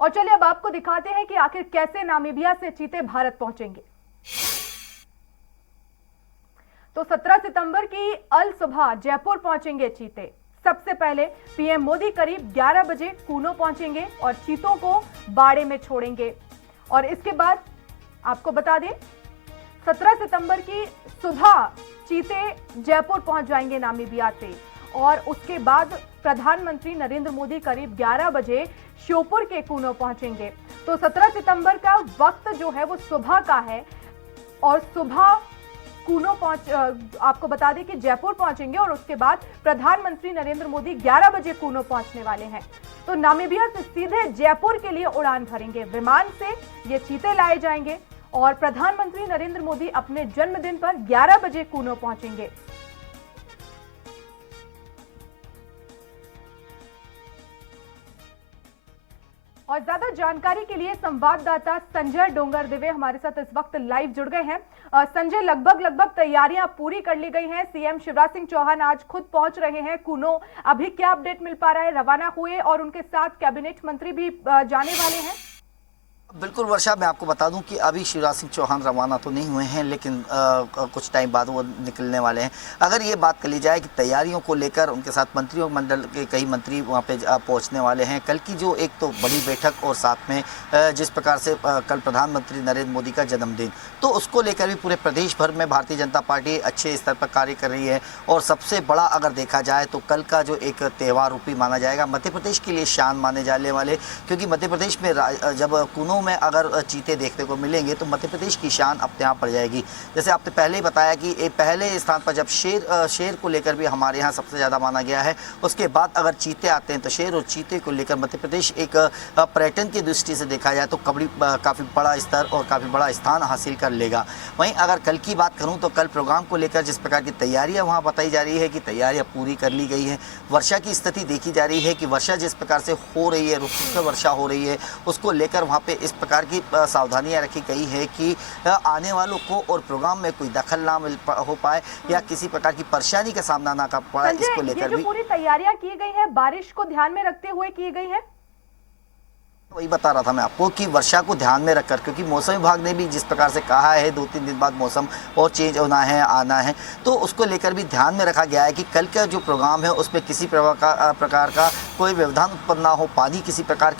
और चलिए अब आपको दिखाते हैं कि आखिर कैसे नामीबिया से चीते भारत पहुंचेंगे। तो 17 सितंबर की अल सुबह जयपुर पहुंचेंगे चीते। सबसे पहले पीएम मोदी करीब 11 बजे कूनो पहुंचेंगे और चीतों को बाड़े में छोड़ेंगे। और इसके बाद आपको बता दें 17 सितंबर की सुबह चीते जयपुर पहुंच जाएंगे नामीबिया से और उसके बाद प्रधानमंत्री नरेंद्र मोदी करीब 11 बजे श्योपुर के कूनो पहुंचेंगे। तो 17 सितंबर का वक्त जो है वो सुबह का है और सुबह कूनो आपको बता दें कि जयपुर पहुंचेंगे और उसके बाद प्रधानमंत्री नरेंद्र मोदी 11 बजे कूनो पहुंचने वाले हैं। तो नामीबिया से सीधे जयपुर के लिए उड़ान भरेंगे। विमान से ये चीते लाए जाएंगे और प्रधानमंत्री नरेंद्र मोदी अपने जन्मदिन पर 11 बजे कूनो पहुंचेंगे। और ज्यादा जानकारी के लिए संवाददाता संजय डोंगरदिवे हमारे साथ इस वक्त लाइव जुड़ गए हैं। संजय, लगभग तैयारियां पूरी कर ली गई हैं। सीएम शिवराज सिंह चौहान आज खुद पहुंच रहे हैं कूनो। अभी क्या अपडेट मिल पा रहा है? रवाना हुए और उनके साथ कैबिनेट मंत्री भी जाने वाले हैं। बिल्कुल वर्षा, मैं आपको बता दूं कि अभी शिवराज सिंह चौहान रवाना तो नहीं हुए हैं, लेकिन कुछ टाइम बाद वो निकलने वाले हैं। अगर ये बात कर ली जाए कि तैयारियों को लेकर उनके साथ मंत्रियों मंडल के कई मंत्री वहां पे पहुंचने वाले हैं। कल की जो एक तो बड़ी बैठक और साथ में जिस प्रकार से कल प्रधानमंत्री नरेंद्र मोदी का जन्मदिन, तो उसको लेकर भी पूरे प्रदेश भर में भारतीय जनता पार्टी अच्छे स्तर पर कार्य कर रही है। और सबसे बड़ा अगर देखा जाए तो कल का जो एक त्यौहार रूपी माना जाएगा, मध्य प्रदेश के लिए शान माने जाने वाले, क्योंकि मध्य प्रदेश में जब कूनो में अगर चीते देखने को मिलेंगे तो मध्य प्रदेश की शान अपने आप बढ़ जाएगी। जैसे आपने पहले ही बताया कि पहले स्थान पर जब शेर को लेकर भी हमारे यहाँ सबसे ज़्यादा माना गया है, उसके बाद अगर चीते आते हैं तो शेर और चीते को लेकर मध्य प्रदेश एक पर्यटन की दृष्टि से देखा जाए तो काफ़ी बड़ा स्तर और काफ़ी बड़ा स्थान हासिल कर लेगा। वहीं अगर कल की बात करूँ तो कल प्रोग्राम को लेकर जिस प्रकार की तैयारियाँ वहाँ बताई जा रही है कि तैयारियाँ पूरी कर ली गई हैं। वर्षा की स्थिति देखी जा रही है कि वर्षा जिस प्रकार से हो रही है, रुक रुक वर्षा हो रही है, उसको लेकर वहाँ पे इस प्रकार की सावधानियां रखी गई है कि आने वालों को और प्रोग्राम में कोई दखल ना हो पाए या किसी प्रकार की परेशानी का सामना ना कर पाए। इसको लेकर भी पूरी तैयारियां की गई है, बारिश को ध्यान में रखते हुए की गई है। वही बता रहा था मैं आपको कि वर्षा को ध्यान में रखकर, क्योंकि मौसम विभाग ने भी जिस प्रकार से कहा है 2-3 दिन बाद मौसम और चेंज होना है, आना है, तो उसको लेकर भी ध्यान में रखा गया है कि कल का जो प्रोग्राम है उसमें किसी प्रकार का कोई व्यवधान उत्पन्न ना हो, पानी किसी प्रकार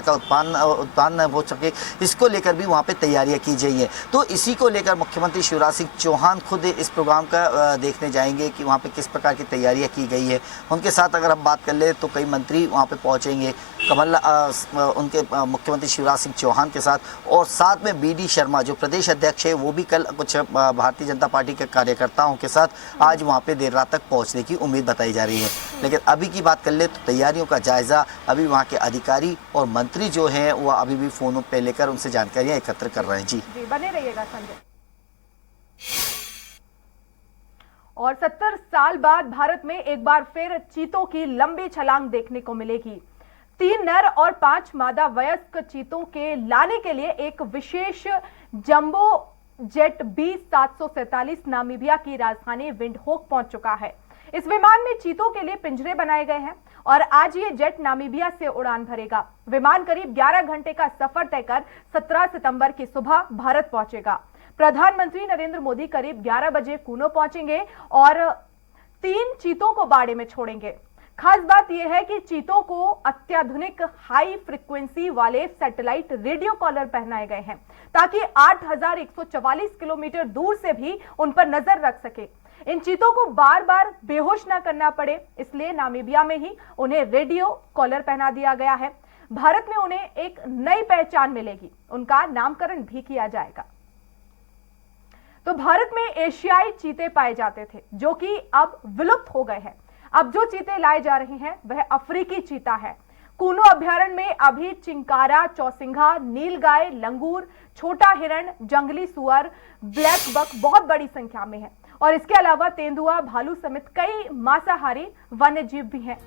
का उत्पन्न न हो सके। इसको लेकर भी वहाँ पे तैयारियाँ की गई हैं। तो इसी को लेकर मुख्यमंत्री शिवराज सिंह चौहान खुद इस प्रोग्राम का देखने जाएंगे कि वहाँ पे किस प्रकार की तैयारियाँ की गई है। उनके साथ अगर हम बात कर ले तो कई मंत्री वहाँ पे पहुँचेंगे, उनके मुख्यमंत्री शिवराज सिंह चौहान के साथ, और साथ में बीडी शर्मा जो प्रदेश अध्यक्ष है वो भी कल कुछ भारतीय जनता पार्टी के कार्यकर्ताओं के साथ आज वहां पे देर रात तक पहुंचने की उम्मीद बताई जा रही है। लेकिन अभी की बात कर ले तो तैयारियों का जायजा अभी वहां के अधिकारी और मंत्री जो हैं वो अभी भी फोनों पे लेकर उनसे जानकारियां एकत्र कर रहे हैं। जी बने रहिएगा संजय। और 70 साल बाद भारत में एक बार फिर चीतों की लंबी छलांग देखने को मिलेगी। 3 नर और 5 मादा वयस्क चीतों के लाने के लिए एक विशेष जंबो जेट B747 नामीबिया की राजधानी विंडहोक पहुंच चुका है। इस विमान में चीतों के लिए पिंजरे बनाए गए हैं और आज ये जेट नामीबिया से उड़ान भरेगा। विमान करीब 11 घंटे का सफर तय कर 17 सितंबर की सुबह भारत पहुंचेगा। प्रधानमंत्री नरेंद्र मोदी करीब 11 बजे कूनो पहुंचेंगे और 3 चीतों को बाड़े में छोड़ेंगे। खास बात यह है कि चीतों को अत्याधुनिक हाई फ्रीक्वेंसी वाले सैटेलाइट रेडियो कॉलर पहनाए गए हैं ताकि 8144 किलोमीटर दूर से भी उन पर नजर रख सके। इन चीतों को बार बार बेहोश ना करना पड़े, इसलिए नामीबिया में ही उन्हें रेडियो कॉलर पहना दिया गया है। भारत में उन्हें एक नई पहचान मिलेगी, उनका नामकरण भी किया जाएगा। तो भारत में एशियाई चीते पाए जाते थे जो कि अब विलुप्त हो गए हैं। अब जो चीते लाए जा रहे हैं वह अफ्रीकी चीता है। कूनो अभयारण्य में अभी चिंकारा, चौसिंघा, नीलगाय, लंगूर, छोटा हिरण, जंगली सुअर, ब्लैक बक बहुत बड़ी संख्या में है और इसके अलावा तेंदुआ, भालू समेत कई मांसाहारी वन्य जीव भी हैं।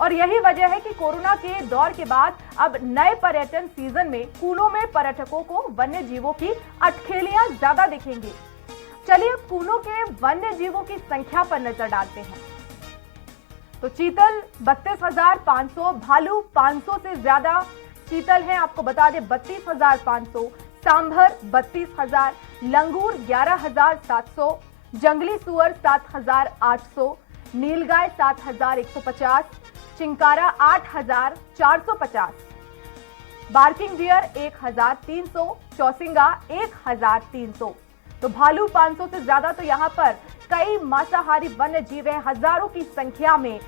और यही वजह है कि कोरोना के दौर के बाद अब नए पर्यटन सीजन में कूनो में पर्यटकों को वन्य जीवों की अटखेलियां ज्यादा दिखेंगी। चलिए कूनो के वन्य जीवों की संख्या पर नजर डालते हैं। तो चीतल 32,500, भालू 500 से ज्यादा चीतल हैं, आपको बता दें 32,500, सांभर 32,000, लंगूर 11,700, जंगली सुअर 7,800, नीलगाय 7,150, चिंकारा 8,450, बार्किंग डियर 1,300, चौसिंगा 1,300। तो भालू 500 से ज्यादा। तो यहां पर कई मांसाहारी वन्य जीव हैं, हजारों की संख्या में।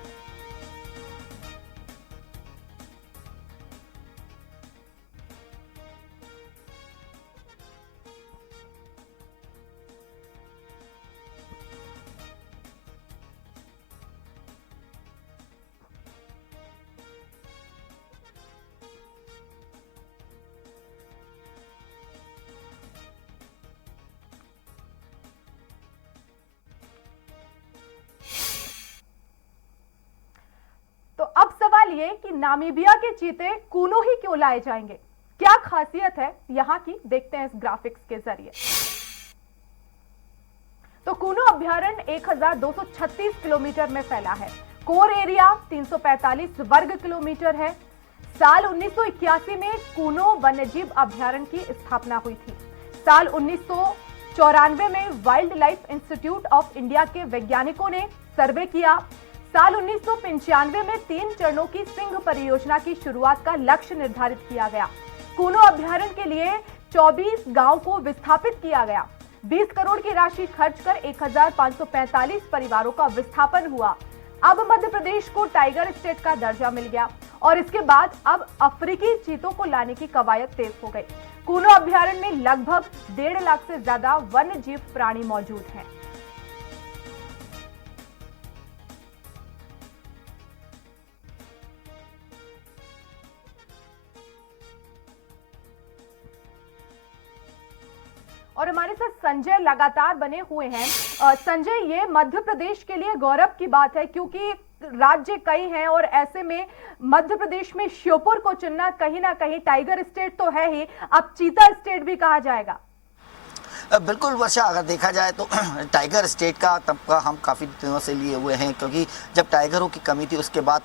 ये कि नामीबिया के चीते कूनो ही क्यों लाए जाएंगे, क्या खासियत है यहां की, देखते हैं इस ग्राफिक्स के जरिए। तो कूनो अभ्यारण्य 1236 किलोमीटर में फैला है। कोर एरिया 345 वर्ग किलोमीटर है। साल 1981 में कूनो वन्यजीव अभ्यारण्य की स्थापना हुई थी। साल 1994 में wild life institute of India के वैज्ञानिकों ने सर्वे किया। साल 1995 में 3 चरणों की सिंह परियोजना की शुरुआत का लक्ष्य निर्धारित किया गया। कूनो अभ्यारण्य के लिए 24 गांव को विस्थापित किया गया। 20 करोड़ की राशि खर्च कर 1,545 परिवारों का विस्थापन हुआ। अब मध्य प्रदेश को टाइगर स्टेट का दर्जा मिल गया और इसके बाद अब अफ्रीकी चीतों को लाने की कवायद तेज हो गई। कूनो अभ्यारण्य में लगभग 1.5 लाख से ज्यादा वन्य जीव प्राणी मौजूद हैं। और हमारे साथ संजय लगातार बने हुए हैं। संजय, ये मध्य प्रदेश के लिए गौरव की बात है क्योंकि राज्य कई हैं और ऐसे में मध्य प्रदेश में श्योपुर को चुनना कहीं ना कहीं, टाइगर स्टेट तो है ही, अब चीता स्टेट भी कहा जाएगा। बिल्कुल वर्षा, अगर देखा जाए तो टाइगर स्टेट का तबका हम काफ़ी दिनों से लिए हुए हैं, क्योंकि जब टाइगरों की कमी थी उसके बाद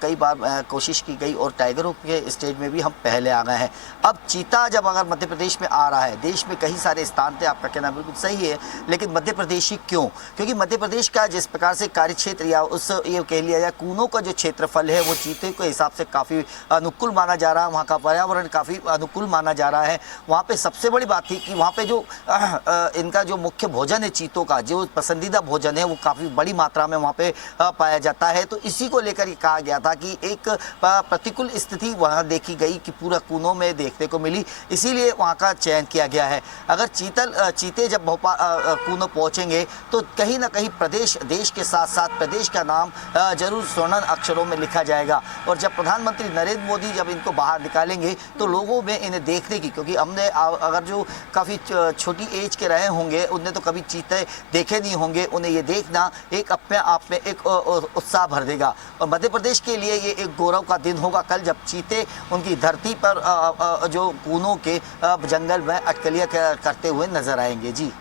कई बार कोशिश की गई और टाइगरों के स्टेट में भी हम पहले आ गए हैं। अब चीता जब अगर मध्य प्रदेश में आ रहा है, देश में कई सारे स्थान थे, आपका कहना बिल्कुल सही है, लेकिन मध्य प्रदेश ही क्यों? क्योंकि मध्य प्रदेश का जिस प्रकार से कार्य क्षेत्र या उस ये कह लिया जाए कूनों का जो क्षेत्रफल है वो चीते के हिसाब से काफ़ी अनुकूल माना जा रहा है। वहाँ का पर्यावरण काफ़ी अनुकूल माना जा रहा है। वहाँ पर सबसे बड़ी बात थी कि वहाँ पर जो इनका जो मुख्य भोजन है, चीतों का जो पसंदीदा भोजन है, वो काफ़ी बड़ी मात्रा में वहाँ पे पाया जाता है। तो इसी को लेकर ये कहा गया था कि एक प्रतिकूल स्थिति वहाँ देखी गई कि पूरा कूनों में देखने को मिली, इसीलिए वहाँ का चयन किया गया है। अगर चीते जब कूनों पहुँचेंगे तो कहीं ना कहीं देश के साथ साथ प्रदेश का नाम जरूर स्वर्ण अक्षरों में लिखा जाएगा। और जब प्रधानमंत्री नरेंद्र मोदी जब इनको बाहर निकालेंगे तो लोगों में इन्हें देखने की, क्योंकि हमने अगर जो काफ़ी छोटी एज के रहे होंगे उन्हें तो कभी चीते देखे नहीं होंगे, उन्हें ये देखना एक अपने आप में एक उत्साह भर देगा। और मध्य प्रदेश के लिए ये एक गौरव का दिन होगा कल, जब चीते उनकी धरती पर जो कूनों के जंगल में अटकलियां करते हुए नजर आएंगे। जी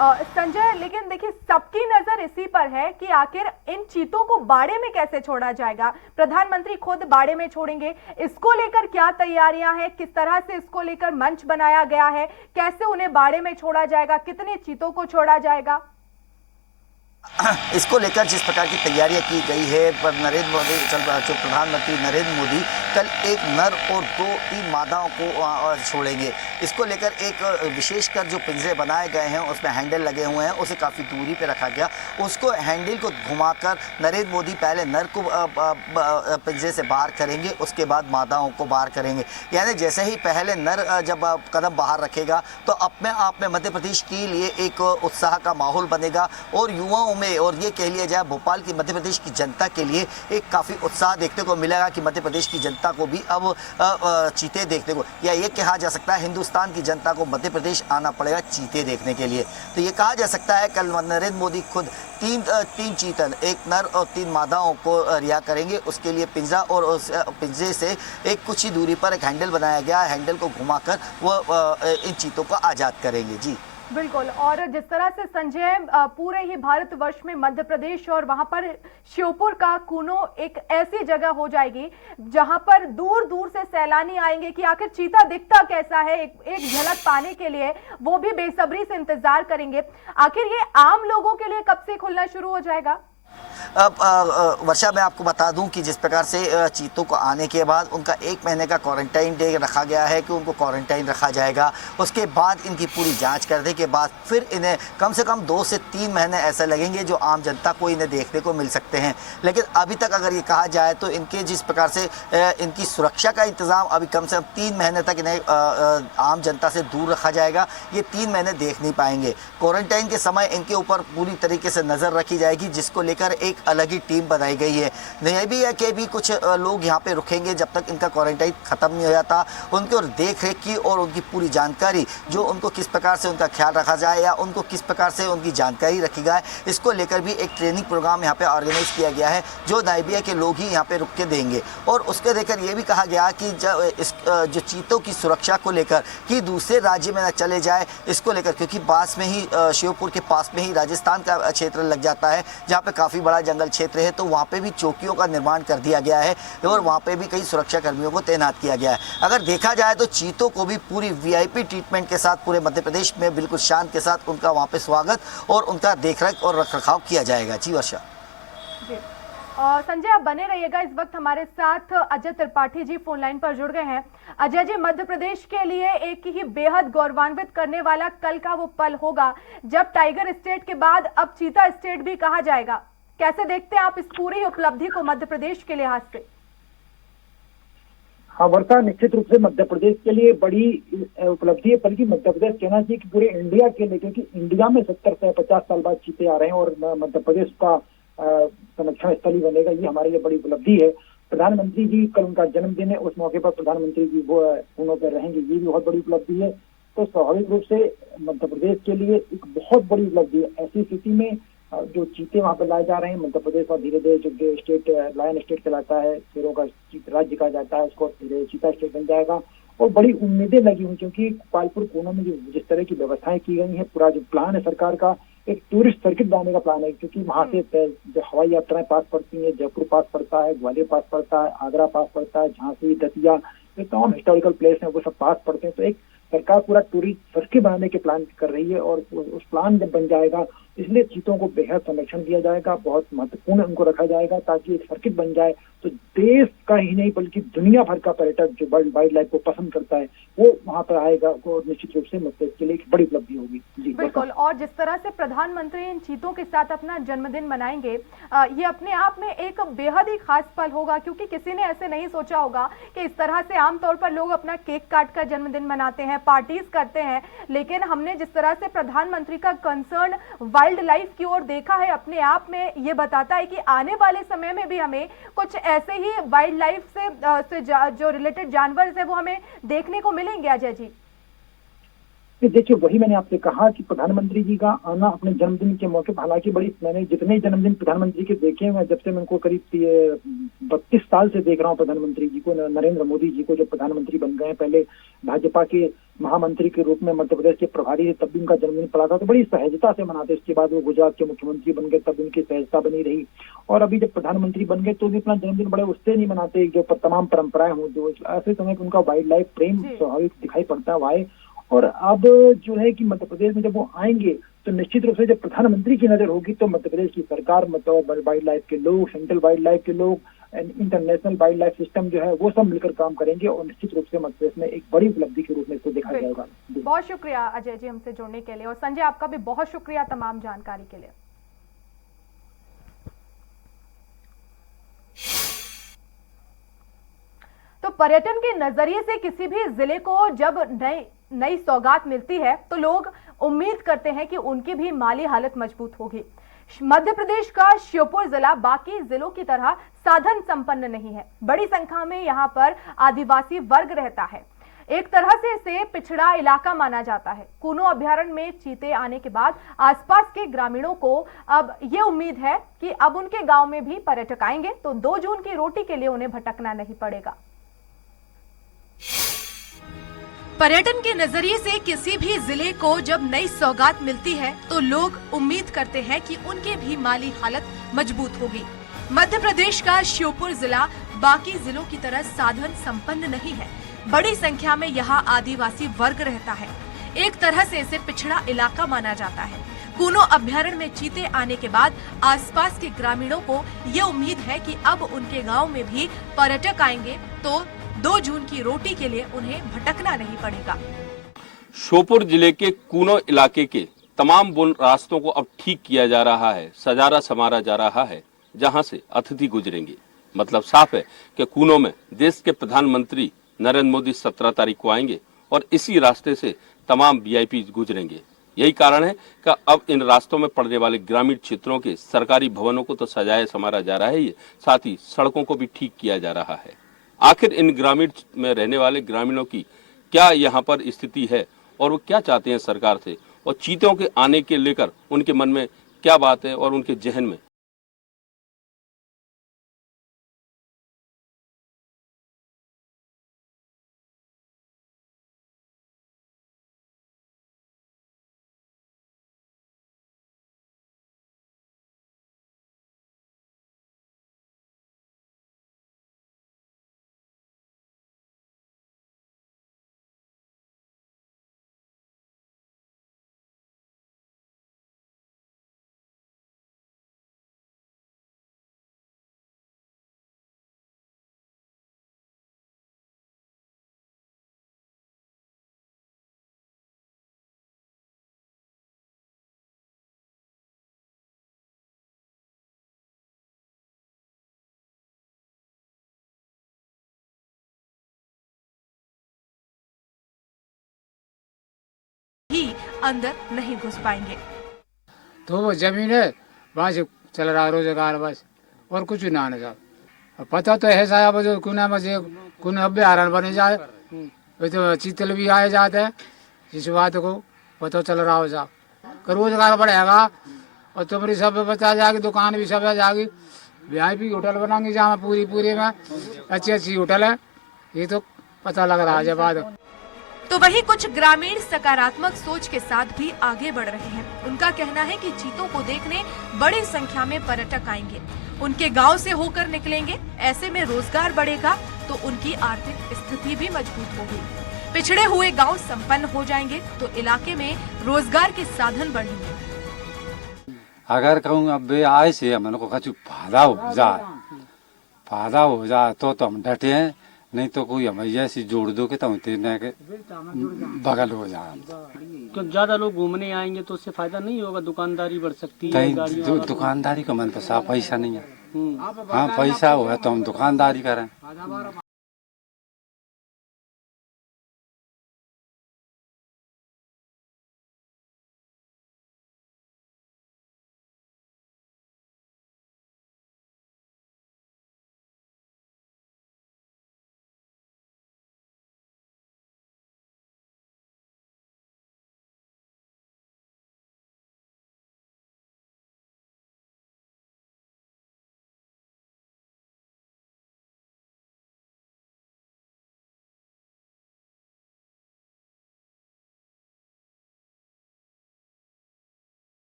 संजय, लेकिन देखिए सबकी नजर इसी पर है कि आखिर इन चीतों को बाड़े में कैसे छोड़ा जाएगा। प्रधानमंत्री खुद बाड़े में छोड़ेंगे, इसको लेकर क्या तैयारियां हैं, किस तरह से इसको लेकर मंच बनाया गया है, कैसे उन्हें बाड़े में छोड़ा जाएगा, कितने चीतों को छोड़ा जाएगा? इसको लेकर जिस प्रकार की तैयारियां की गई है, पर जो प्रधानमंत्री नरेंद्र मोदी कल एक नर और 2-3 मादाओं को छोड़ेंगे। इसको लेकर एक विशेषकर जो पिंजरे बनाए गए हैं उसमें हैंडल लगे हुए हैं, उसे काफ़ी दूरी पे रखा गया। उसको हैंडल को घुमाकर नरेंद्र मोदी पहले नर को पिंजरे से बाहर करेंगे, उसके बाद मादाओं को बाहर करेंगे। यानी जैसे ही पहले नर जब कदम बाहर रखेगा तो अपने आप में मध्य प्रदेश के लिए एक उत्साह का माहौल बनेगा और युवाओं में, और ये कह लिया जाए भोपाल की मध्य प्रदेश की जनता के लिए एक काफ़ी उत्साह देखने को मिलेगा कि मध्य प्रदेश की जनता को भी अब चीते देखने को, या ये कहा जा सकता है हिंदुस्तान की जनता को मध्य प्रदेश आना पड़ेगा चीते देखने के लिए। तो ये कहा जा सकता है कल नरेंद्र मोदी खुद तीन चीतल, एक नर और 3 मादाओं को रिहा करेंगे। उसके लिए पिंजरा और उस पिंजरे से एक कुछ ही दूरी पर एक हैंडल बनाया गया, हैंडल को घुमाकर वो इन चीतों को आज़ाद करेंगे। जी बिल्कुल। और जिस तरह से संजय पूरे ही भारतवर्ष में मध्य प्रदेश और वहां पर श्योपुर का कूनो एक ऐसी जगह हो जाएगी जहां पर दूर दूर से सैलानी आएंगे कि आखिर चीता दिखता कैसा है, एक झलक पाने के लिए वो भी बेसब्री से इंतजार करेंगे। आखिर ये आम लोगों के लिए कब से खुलना शुरू हो जाएगा? अब वर्षा, मैं आपको बता दूं कि जिस प्रकार से चीतों को आने के बाद उनका 1 महीने का क्वारंटाइन डे रखा गया है कि उनको क्वारंटाइन रखा जाएगा। उसके बाद इनकी पूरी जांच करने के बाद फिर इन्हें कम से कम 2 से 3 महीने ऐसे लगेंगे जो आम जनता को इन्हें देखने को मिल सकते हैं। लेकिन अभी तक अगर ये कहा जाए तो इनके जिस प्रकार से इनकी सुरक्षा का इंतज़ाम अभी कम से कम 3 महीने तक इन्हें आम जनता से दूर रखा जाएगा। ये 3 महीने देख नहीं पाएंगे। क्वारंटाइन के समय इनके ऊपर पूरी तरीके से नज़र रखी जाएगी, जिसको लेकर एक अलग ही टीम बनाई गई है। यह भी है कि भी कुछ लोग यहाँ पे रुकेंगे जब तक इनका क्वारंटाइन खत्म नहीं हो जाता। उनकी और देख रेख की और उनकी पूरी जानकारी, जो उनको किस प्रकार से उनका ख्याल रखा जाए या उनको किस प्रकार से उनकी जानकारी रखी जाए, इसको लेकर भी एक ट्रेनिंग प्रोग्राम यहाँ पे ऑर्गेनाइज किया गया है, जो नाइबिया के लोग ही यहाँ पे रुक के देंगे। और उसके लेकर ये भी कहा गया कि जो चीतों की सुरक्षा को लेकर कि दूसरे राज्य में न चले जाए, इसको लेकर, क्योंकि पास में ही श्योपुर के पास में ही राजस्थान का क्षेत्र लग जाता है, जहाँ पे काफ़ी बड़ा जंगल क्षेत्र है, तो वहाँ पे भी चौकियों का निर्माण कर दिया गया है और वहाँ पे भी कई सुरक्षा कर्मियों को तैनात किया गया है। अगर देखा जाए तो चीतों को भी पूरी वीआईपी ट्रीटमेंट के साथ पूरे मध्य प्रदेश में बिल्कुल शान के साथ उनका वहाँ पे स्वागत और उनका देखरेख और रखरखाव किया जाएगा। जी वर्षा। संजय, आप बने रहिएगा। इस वक्त हमारे साथ अजय त्रिपाठी जी फोन लाइन पर जुड़ गए हैं। अजय जी, मध्य प्रदेश के लिए एक ही बेहद गौरवान्वित करने वाला कल का वो पल होगा जब टाइगर स्टेट के बाद अब चीता स्टेट भी कहा जाएगा। कैसे देखते हैं आप इस पूरी उपलब्धि को मध्य प्रदेश के लिहाज से? हाँ वर्षा, निश्चित रूप से मध्य प्रदेश के लिए बड़ी उपलब्धि है, बल्कि मध्य प्रदेश कहना चाहिए कि पूरे इंडिया के लिए, क्योंकि इंडिया में 70 से 50 साल बाद चीते आ रहे हैं और मध्य प्रदेश का संरक्षण स्थली बनेगा। ये हमारे लिए बड़ी उपलब्धि है। प्रधानमंत्री जी, कल उनका जन्मदिन है, उस मौके पर प्रधानमंत्री जी वो पुनः पर रहेंगे, ये भी बहुत बड़ी उपलब्धि है। तो स्वाभाविक रूप से मध्य प्रदेश के लिए एक बहुत बड़ी उपलब्धि है। ऐसी स्थिति में जो चीते वहां पर लाए जा रहे हैं, मध्य प्रदेश और धीरे धीरे जो स्टेट लायन स्टेट कहलाता है, शेरों का राज्य कहा जाता है, उसको धीरे चीता स्टेट बन जाएगा। और बड़ी उम्मीदें लगी हुई, क्योंकि गोपालपुर कोनों में जिस तरह की व्यवस्थाएं की गई हैं, पूरा जो प्लान है सरकार का, एक टूरिस्ट सर्किट बनाने का प्लान है, क्योंकि वहां से जो हवाई यात्राएं पास पड़ती हैं, जयपुर पास पड़ता है, ग्वालियर पास पड़ता है, आगरा पास पड़ता है, झांसी, दतिया, जो तमाम हिस्टोरिकल प्लेस हैं वो सब पास पड़ते हैं। तो एक सरकार पूरा टूरिस्ट सर्किट बनाने के प्लान कर रही है और उस प्लान जब बन जाएगा, इसलिए चीतों को बेहद संरक्षण दिया जाएगा, बहुत महत्वपूर्ण उनको रखा जाएगा, ताकि एक सर्किट बन जाए तो देश का ही नहीं बल्कि दुनिया भर का पर्यटक जो वाइल्ड लाइफ को पसंद करता है वो वहां पर आएगा और निश्चित रूप से मध्य के लिए एक बड़ी उपलब्धि होगी। जी बिल्कुल। और जिस तरह से प्रधानमंत्री इन चीतों के साथ अपना जन्मदिन मनाएंगे, ये अपने आप में एक बेहद ही खास पल होगा, क्योंकि किसी ने ऐसे नहीं सोचा होगा कि इस तरह से आमतौर पर लोग अपना केक काट कर जन्मदिन मनाते हैं, पार्टीज करते हैं, लेकिन हमने जिस तरह से प्रधानमंत्री का कंसर्न वाइल्ड लाइफ की ओर देखा है, अपने आप में ये बताता है कि आने वाले समय में भी हमें कुछ ऐसे ही वाइल्ड लाइफ से जो रिलेटेड जानवर है वो हमें देखने को मिलेंगे। अजय जी, देखिए, वही मैंने आपसे कहा कि प्रधानमंत्री जी का आना अपने जन्मदिन के मौके पर, हालांकि बड़ी, मैंने जितने जन्मदिन प्रधानमंत्री के देखे हैं, जब से मैं उनको करीब 32 साल से देख रहा हूँ प्रधानमंत्री जी को, नरेंद्र मोदी जी को जब प्रधानमंत्री बन गए, पहले भाजपा के महामंत्री के रूप में मध्य प्रदेश के प्रभारी थे, तब भी उनका जन्मदिन पड़ा था, तो बड़ी सहजता से मनाते। इसके बाद वो गुजरात के मुख्यमंत्री बन गए, तब उनकी सहजता बनी रही, और अभी जब प्रधानमंत्री बन गए तो भी अपना जन्मदिन बड़े उससे नहीं मनाते जो तमाम परंपराएं हों, जो ऐसे समय उनका वाइल्ड लाइफ प्रेम स्वाभाविक दिखाई पड़ता है। और अब जो है कि मध्य प्रदेश में जब वो आएंगे तो निश्चित रूप से जब प्रधानमंत्री की नजर होगी तो मध्य प्रदेश की सरकार, मतलब वाइल्ड लाइफ के लोग, सेंट्रल वाइल्ड लाइफ के लोग, इंटरनेशनल वाइल्ड लाइफ सिस्टम जो है वो सब मिलकर काम करेंगे और निश्चित रूप से मध्य प्रदेश में एक बड़ी उपलब्धि के रूप में इसको देखा जाएगा। बहुत शुक्रिया अजय जी हमसे जुड़ने के लिए, और संजय आपका भी बहुत शुक्रिया तमाम जानकारी के लिए। तो पर्यटन के नजरिए से किसी भी जिले को जब नई सौगात मिलती है तो लोग उम्मीद करते हैं कि उनकी भी माली हालत मजबूत होगी। मध्य प्रदेश का श्योपुर जिला बाकी जिलों की तरह साधन संपन्न नहीं है। बड़ी संख्या में यहाँ पर आदिवासी वर्ग रहता है। एक तरह से इसे पिछड़ा इलाका माना जाता है। कूनो अभ्यारण्य में चीते आने के बाद आसपास के ग्रामीणों को अब ये उम्मीद है कि अब उनके गांव में भी पर्यटक आएंगे तो 2 जून की रोटी के लिए उन्हें भटकना नहीं पड़ेगा। पर्यटन के नजरिए से किसी भी जिले को जब नई सौगात मिलती है तो लोग उम्मीद करते हैं कि उनके भी माली हालत मजबूत होगी। मध्य प्रदेश का श्योपुर जिला बाकी जिलों की तरह साधन संपन्न नहीं है। बड़ी संख्या में यहाँ आदिवासी वर्ग रहता है। एक तरह से इसे पिछड़ा इलाका माना जाता है। कूनो अभ्यारण्य में चीते आने के बाद आसपास के ग्रामीणों को ये उम्मीद है कि अब उनके गांव में भी पर्यटक आएंगे तो 2 जून की रोटी के लिए उन्हें भटकना नहीं पड़ेगा। श्योपुर जिले के कूनो इलाके के तमाम वन रास्तों को अब ठीक किया जा रहा है, सजारा संवारा जा रहा है, जहां से अतिथि गुजरेंगे। मतलब साफ है कि कूनो में देश के प्रधानमंत्री नरेंद्र मोदी 17 तारीख को आएंगे और इसी रास्ते से तमाम वीआईपी गुजरेंगे। यही कारण है कि अब इन रास्तों में पड़ने वाले ग्रामीण क्षेत्रों के सरकारी भवनों को तो सजाया संवारा जा रहा है, ये साथ ही सड़कों को भी ठीक किया जा रहा है। आखिर इन ग्रामीण में रहने वाले ग्रामीणों की क्या यहाँ पर स्थिति है और वो क्या चाहते हैं सरकार से, और चीतों के आने के लेकर उनके मन में क्या बात है और उनके जहन में ही अंदर नहीं घुस पाएंगे। तो वो जमीन है वहाँ से चल रहा रोजगार बस, और कुछ ना आने साहब। पता तो है साहब जो कुना मजे कुना अभ्यारण्य बने जाए तो चीतल भी आए जाते हैं, इस बात को पता चल रहा हो साहब। रोजगार बढ़ेगा और तुम्हारी सब व्यवस्था जाएगी, दुकान भी सब जाएगी। वीआईपी होटल बनाएंगे जहाँ पूरी में अच्छी होटल है, ये तो पता लग रहा है जब बाद। तो वहीं कुछ ग्रामीण सकारात्मक सोच के साथ भी आगे बढ़ रहे हैं। उनका कहना है कि चीतों को देखने बड़ी संख्या में पर्यटक आएंगे, उनके गांव से होकर निकलेंगे। ऐसे में रोजगार बढ़ेगा तो उनकी आर्थिक स्थिति भी मजबूत होगी। पिछड़े हुए गांव संपन्न हो जाएंगे तो इलाके में रोजगार के साधन बढ़ेंगे। अगर कहूँ अब आए से हमन को कुछ फायदा हो जाए तो हम डटे हैं, नहीं तो कोई हमें ऐसी जोड़ दो कि तुम तेरने के बगल हो जाए। क्यों ज्यादा लोग घूमने आएंगे तो उससे फायदा नहीं होगा, दुकानदारी बढ़ सकती है। दुकानदारी का मन तो साफ पैसा नहीं है। हाँ पैसा हो तो हम दुकानदारी करें।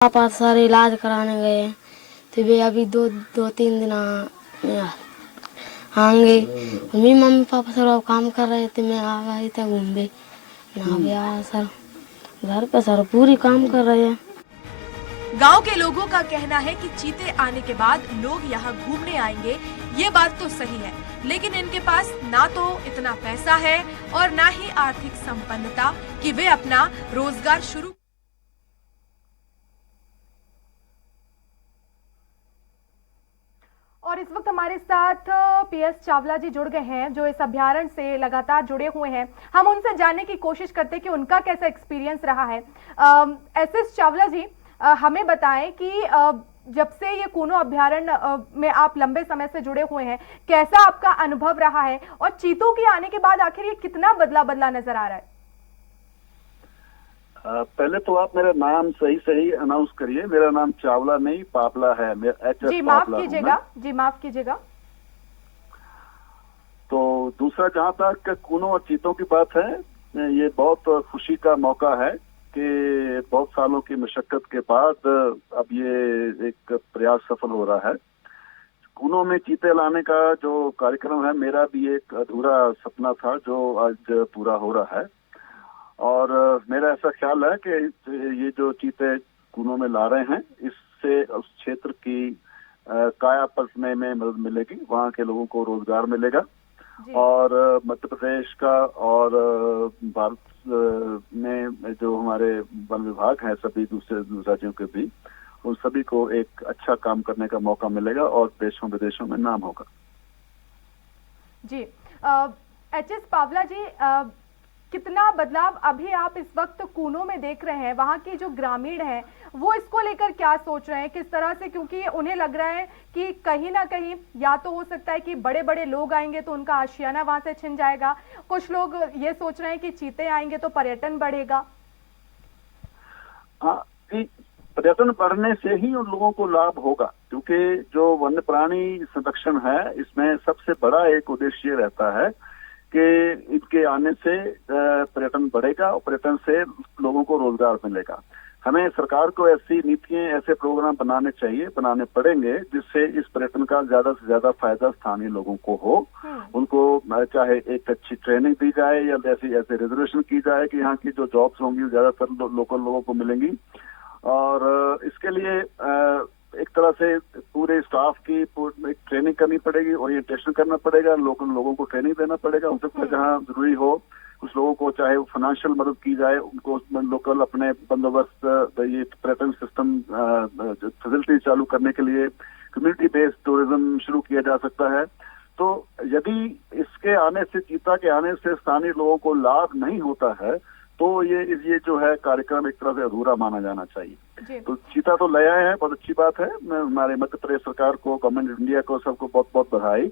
पापा सारे इलाज कराने गए तो वे अभी दो तीन दिन आएंगे। मेरी मम्मी पापा सर काम कर रहे थे, मैं आ गई था घूमने ना गया सर। घर पे सर पूरी काम कर रहे हैं। गांव के लोगों का कहना है कि चीते आने के बाद लोग यहाँ घूमने आएंगे। ये बात तो सही है, लेकिन इनके पास ना तो इतना पैसा है और ना ही आर्थिक संपन्नता कि वे अपना रोजगार शुरू। और इस वक्त हमारे साथ पीएस चावला जी जुड़ गए हैं, जो इस अभ्यारण्य से लगातार जुड़े हुए हैं। हम उनसे जानने की कोशिश करते हैं कि उनका कैसा एक्सपीरियंस रहा है। एसएस चावला जी, हमें बताएं कि जब से ये कूनो अभ्यारण्य में आप लंबे समय से जुड़े हुए हैं, कैसा आपका अनुभव रहा है और चीतों के आने के बाद आखिर ये कितना बदला नजर आ रहा है? पहले तो आप मेरा नाम सही अनाउंस करिए। मेरा नाम चावला नहीं पावला है। जी माफ कीजिएगा, जी माफ कीजिएगा। तो दूसरा, जहाँ तक कूनों और चीतों की बात है, ये बहुत खुशी का मौका है कि बहुत सालों की मशक्कत के बाद अब ये एक प्रयास सफल हो रहा है। कूनों में चीते लाने का जो कार्यक्रम है, मेरा भी एक अधूरा सपना था जो आज पूरा हो रहा है। और मेरा ऐसा ख्याल है कि ये जो चीते कूनों में ला रहे हैं, इससे उस क्षेत्र की काया पलटने में मदद मिलेगी, वहाँ के लोगों को रोजगार मिलेगा और मध्य प्रदेश का और भारत में जो हमारे वन विभाग हैं सभी दूसरे राज्यों के भी, उन सभी को एक अच्छा काम करने का मौका मिलेगा और देशों विदेशों में नाम होगा। जी एच.एस. पावला जी, कितना बदलाव अभी आप इस वक्त कूनों में देख रहे हैं? वहाँ के जो ग्रामीण हैं वो इसको लेकर क्या सोच रहे हैं, किस तरह से? क्योंकि उन्हें लग रहा है कि कहीं ना कहीं या तो हो सकता है कि बड़े बड़े लोग आएंगे तो उनका आशियाना वहां से छिन जाएगा, कुछ लोग ये सोच रहे हैं कि चीते आएंगे तो पर्यटन बढ़ेगा। हाँ, पर्यटन बढ़ने से ही उन लोगों को लाभ होगा, क्योंकि जो वन्य प्राणी संरक्षण है इसमें सबसे बड़ा एक उद्देश्य रहता है कि इनके आने से पर्यटन बढ़ेगा और पर्यटन से लोगों को रोजगार मिलेगा। हमें सरकार को ऐसी नीतियां, ऐसे प्रोग्राम बनाने पड़ेंगे जिससे इस पर्यटन का ज्यादा से ज्यादा फायदा स्थानीय लोगों को हो। उनको चाहे एक अच्छी ट्रेनिंग दी जाए या ऐसे रिजर्वेशन की जाए कि यहाँ की जो जॉब्स होंगी ज्यादातर लोकल लोगों को मिलेंगी। और इसके लिए एक तरह से पूरे स्टाफ की एक ट्रेनिंग करनी पड़ेगी, ओरिएंटेशन करना पड़ेगा, लोकल लोगों को ट्रेनिंग देना पड़ेगा। हो सकता है जहाँ जरूरी हो कुछ लोगों को चाहे फाइनेंशियल मदद की जाए, उनको लोकल अपने बंदोबस्त, ये पर्यटन सिस्टम फैसिलिटी चालू करने के लिए कम्युनिटी बेस्ड टूरिज्म शुरू किया जा सकता है। तो यदि इसके आने से, चीता के आने से स्थानीय लोगों को लाभ नहीं होता है तो ये जो है कार्यक्रम एक तरह से अधूरा माना जाना चाहिए। तो चीता तो ले आए हैं, बहुत अच्छी बात है। मैं हमारे मध्य प्रदेश सरकार को, गवर्नमेंट ऑफ इंडिया को, सबको बहुत बहुत बधाई।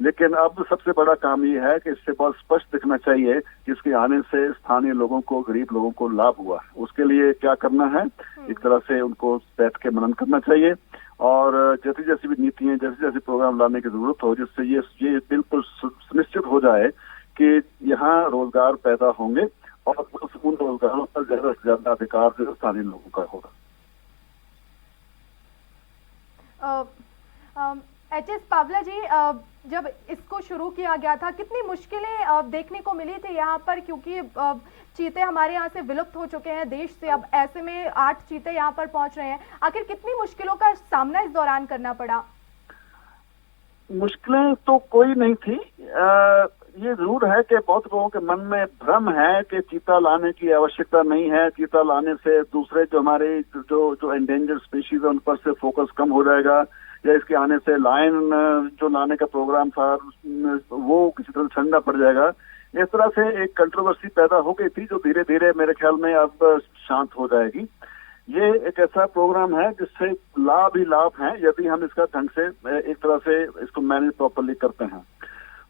लेकिन अब सबसे बड़ा काम ये है कि इससे बहुत स्पष्ट दिखना चाहिए कि इसके आने से स्थानीय लोगों को, गरीब लोगों को लाभ हुआ। उसके लिए क्या करना है, एक तरह से उनको बैठ के मनन करना चाहिए और जैसी जैसी भी नीतियां, जैसे जैसे प्रोग्राम लाने की जरूरत हो, जिससे ये बिल्कुल सुनिश्चित हो जाए कि यहाँ रोजगार पैदा होंगे और उन रोजगारों पर ज्यादा से ज्यादा अधिकार जो स्थानीय लोगों का होगा। एच.एस. पावला जी, जब इसको शुरू किया गया था कितनी मुश्किलें देखने को मिली थी यहाँ पर, क्योंकि चीते हमारे यहाँ से विलुप्त हो चुके हैं देश से। अब ऐसे में 8 चीते यहाँ पर पहुंच रहे हैं। आखिर कितनी मुश्किलों का सामना इस दौरान करना पड़ा? मुश्किलें तो कोई नहीं थी। ये जरूर है कि बहुत लोगों के मन में भ्रम है कि चीता लाने की आवश्यकता नहीं है, चीता लाने से दूसरे जो हमारे जो एंडेंजर स्पीशीज है उन पर से फोकस कम हो जाएगा, या इसके आने से लायन जो लाने का प्रोग्राम था वो किसी तरह ठंडा पड़ जाएगा। इस तरह से एक कंट्रोवर्सी पैदा हो गई थी जो धीरे धीरे मेरे ख्याल में अब शांत हो जाएगी। ये एक ऐसा प्रोग्राम है जिससे लाभ ही लाभ है यदि हम इसका ढंग से एक तरह से इसको मैनेज प्रॉपरली करते हैं।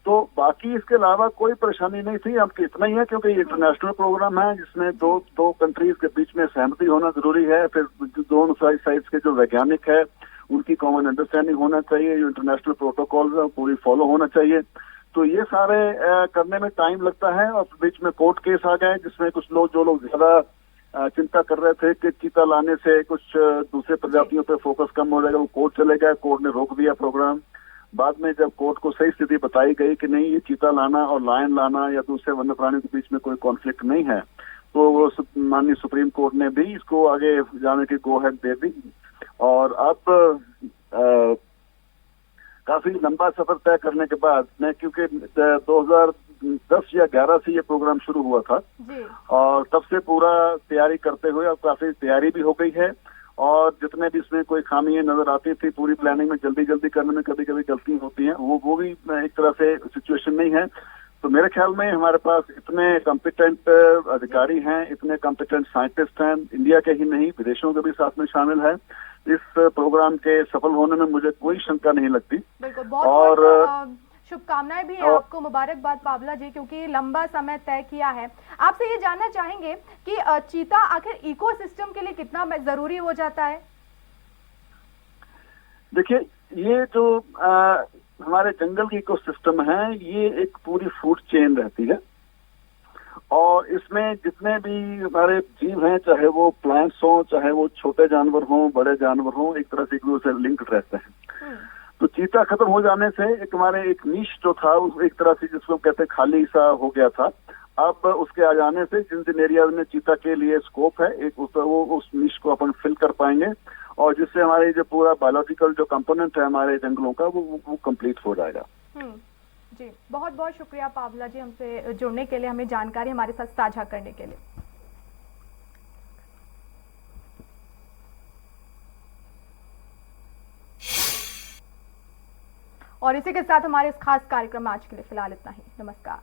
तो बाकी इसके अलावा कोई परेशानी नहीं थी। अब इतना ही है क्योंकि ये इंटरनेशनल प्रोग्राम है जिसमें दो कंट्रीज के बीच में सहमति होना जरूरी है। फिर दोनों साइड्स के जो वैज्ञानिक है उनकी कॉमन अंडरस्टैंडिंग होना चाहिए, जो इंटरनेशनल प्रोटोकॉल्स है पूरी फॉलो होना चाहिए। तो ये सारे करने में टाइम लगता है और बीच में कोर्ट केस आ गए जिसमें कुछ लोग, जो लोग ज्यादा चिंता कर रहे थे कि चीता लाने से कुछ दूसरे प्रजातियों पे फोकस कम हो जाएगा, वो कोर्ट चले गए, कोर्ट ने रोक दिया प्रोग्राम। बाद में जब कोर्ट को सही स्थिति बताई गई कि नहीं, ये चीता लाना और लायन लाना या दूसरे वन्य प्राणियों के बीच में कोई कॉन्फ्लिक्ट नहीं है, तो वो माननीय सुप्रीम कोर्ट ने भी इसको आगे जाने की गो अहेड दे दी। और अब काफी लंबा सफर तय करने के बाद मैं, क्योंकि 2010 या 11 से ये प्रोग्राम शुरू हुआ था और तब से पूरा तैयारी करते हुए अब काफी तैयारी भी हो गई है और जितने भी इसमें कोई खामियां नजर आती थी पूरी प्लानिंग में जल्दी करने में कभी कभी गलतियां होती हैं, वो भी एक तरह से सिचुएशन नहीं है। तो मेरे ख्याल में हमारे पास इतने कॉम्पिटेंट अधिकारी हैं, इतने कॉम्पिटेंट साइंटिस्ट हैं, इंडिया के ही नहीं विदेशों के भी साथ में शामिल है। इस प्रोग्राम के सफल होने में मुझे कोई शंका नहीं लगती। बिल्कुल, बहुत शुभकामनाएं भी हैं आपको, मुबारकबाद पावला जी, क्योंकि लंबा समय तय किया है। आपसे ये जानना चाहेंगे कि चीता आखिर इकोसिस्टम के लिए कितना जरूरी हो जाता है? देखिए, ये जो हमारे जंगल की इकोसिस्टम है, ये एक पूरी फूड चेन रहती है और इसमें जितने भी हमारे जीव हैं, चाहे वो प्लांट्स हों, चाहे वो छोटे जानवर हों, बड़े जानवर हों, एक तरह से एक दूसरे से लिंक्ड रहते हैं। तो चीता खत्म हो जाने से एक हमारे एक नीश जो था, उस एक तरह से जिसको कहते हैं खाली सा हो गया था। अब उसके आ जाने से जिन जिन एरिया में चीता के लिए स्कोप है, एक वो उस नीश को अपन फिल कर पाएंगे और जिससे हमारे जो पूरा बायोलॉजिकल जो कंपोनेंट है हमारे जंगलों का वो कंप्लीट हो जाएगा। जी, बहुत बहुत शुक्रिया पावला जी, हमसे जुड़ने के लिए, हमें जानकारी हमारे साथ साझा करने के लिए। और इसी के साथ हमारे इस खास कार्यक्रम में आज के लिए फिलहाल इतना ही। नमस्कार।